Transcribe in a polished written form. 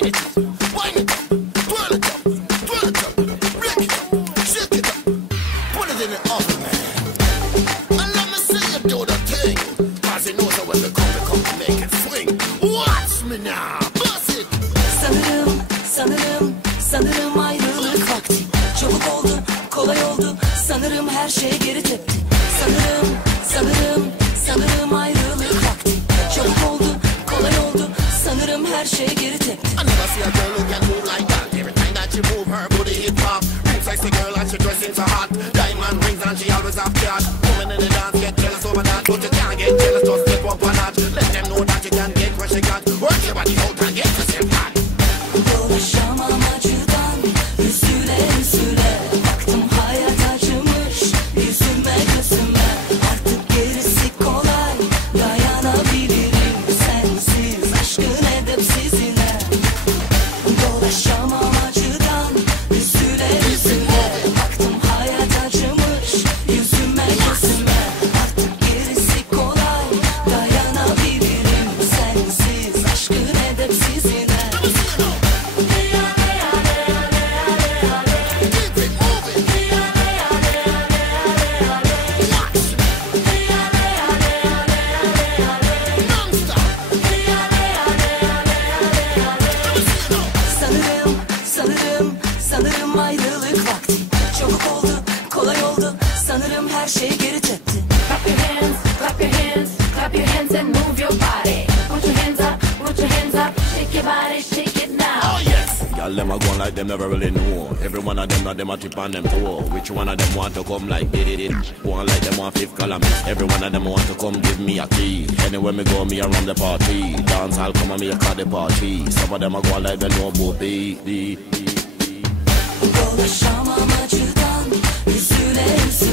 Wind it up, wind it up, twirl it up, twirl it up, break it up, shake it up, put it in the oven, man. And let me see you do the thing, cause you know that when the come to make it swing. Watch me now, bust it. Sanırım ayrılık vakti. Çabuk oldu, kolay oldu. Sanırım her şey geri tepti. Sanırım ayrılık vakti. Çabuk oldu, kolay oldu. Sanırım her şey geri tepti. I never see a girl who can move like that. Every time that she move, her booty hit pop. Real sexy girl and she dressing so hot. Diamond rings and she always have cash. Women in the dance get jealous over that, but you can't get jealous, just step up a notch. Let them know that you can get what she got. Work your body out and get yourself hot. Dolaşamam acıdan, üzüle üzüle. Baktım hayat acımış, yüzüme gözüme. Artık gerisi kolay, dayanabilirim sensiz. Aşkın edepsizine. Dolaşamam acıdan, üzüle üzüle. Baktım hayat acımış, yüzüme gözüme. Artık gerisi kolay, dayanabilirim sensiz. Aşkın edepsizine. Sanırım ayrılık vakti. Çabuk oldu, kolay oldu. Sanırım her şey geri tepti. Clap your hands, clap your hands, clap your hands and move your body. Put your hands up, put your hands up, shake your body, shake it now. Oh yes! Y'all them a go like them never really know. Every one of them a tip on them toe. Which one of them want to come like did? One like them want fifth column. Every one of them want to come give me a key. Anywhere me go, me around the party. Dance I'll come and me a call the party. Some of them a go like they know about the. Dolaşamam acıdan, üzüle üzüle.